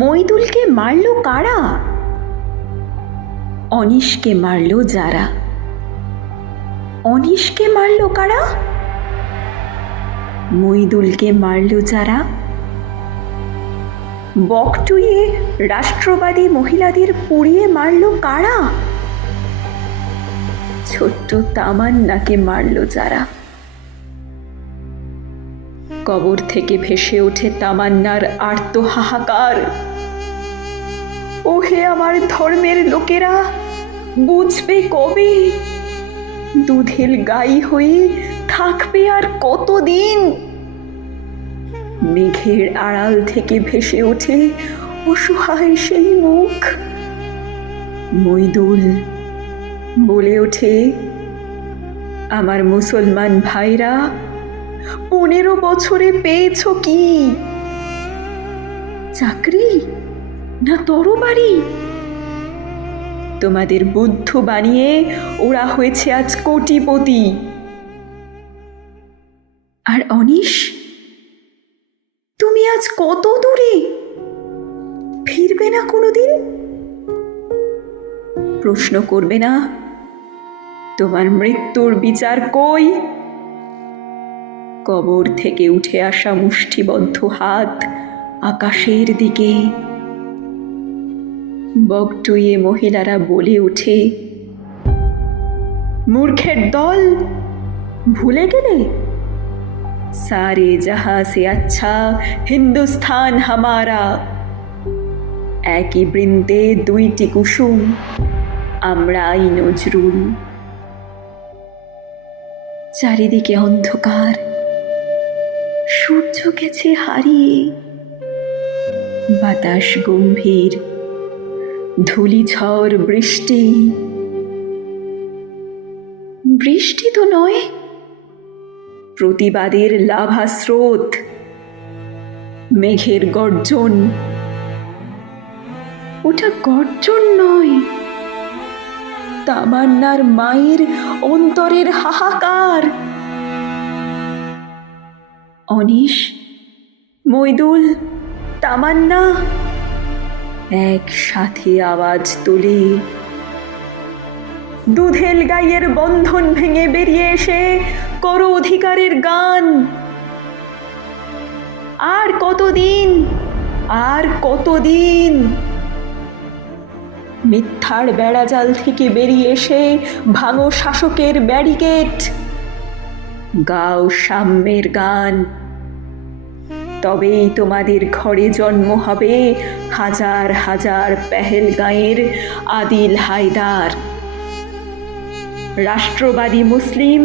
মইদুলকে মারল কারা? অনিশকে মারল যারা। অনিশকে মারল কারা? মইদুলকে মারল যারা। বকটুইয়ে রাষ্ট্রবাদী মহিলাদের পুড়িয়ে মারল কারা? ছোট্ট তামান্নাকে মারল যারা। কবর থেকে ভেসে ওঠে তামান্নার আর্ত হাহাকার, ওহে আমার ধর্মের লোকেরা, বুঝবে কবে? দুধেল গাই হয়ে থাকবে আর কতদিন? মেঘের আড়াল থেকে ভেসে ওঠে অসহায় সেই মুখ। মইদুল বলে ওঠে, আমার মুসলমান ভাইরা, 15 বছরে পেয়েছ কি? চাকরি না তরবারি? তোমাদের বুদ্ধ বানিয়ে ওরা হয়েছে আজ কোটিপতি। আর অনিশ, তুমি আজ কত দূরে? ফিরবে না কোনোদিন? প্রশ্ন করবে না, তোমার মৃত্যুর বিচার কই? কবর থেকে উঠে আসা মুষ্টিবদ্ধ হাত আকাশের দিকে। বকটুইয়ে মহিলারা বলে ওঠে, মূর্খের দল, ভুলে গেলে? সারে জাহাঁ সে আচ্ছা হিন্দুস্তান হামারা। একই বৃন্তে দুইটি কুসুম, আমরাই নজরুল। চারিদিকে অন্ধকার, সূর্য গেছে হারিয়ে। বাতাস গম্ভীর, ধূলিঝড়, বৃষ্টি। বৃষ্টি তো নয়, প্রতিবাদের লাভা স্রোত। মেঘের গর্জন, ওটা গর্জন নয়, তামান্নার মায়ের অন্তরের হাহাকার। অনিশ, মইদুল, তামান্না একসাথে আওয়াজ তোলে। দুধেল গাইয়ের বন্ধন ভেঙে বেরিয়ে এসে করো অধিকারের গান। আর কতদিন, আর কতদিন? মিথ্যার বেড়াজাল থেকে বেরিয়ে এসে ভাঙো শাসকের ব্যারিকেড। গাও সাম্যের গান, তবেই তোমাদের ঘরে জন্ম হবে হাজার হাজার পেহেলগাঁয়ের আদিল হায়দার। রাষ্ট্রবাদী মুসলিম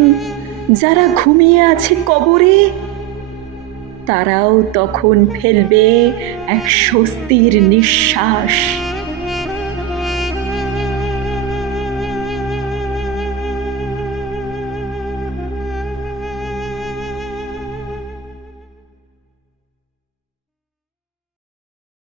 যারা ঘুমিয়ে আছে কবরে, তারাও তখন ফেলবে এক স্বস্তির নিঃশ্বাস।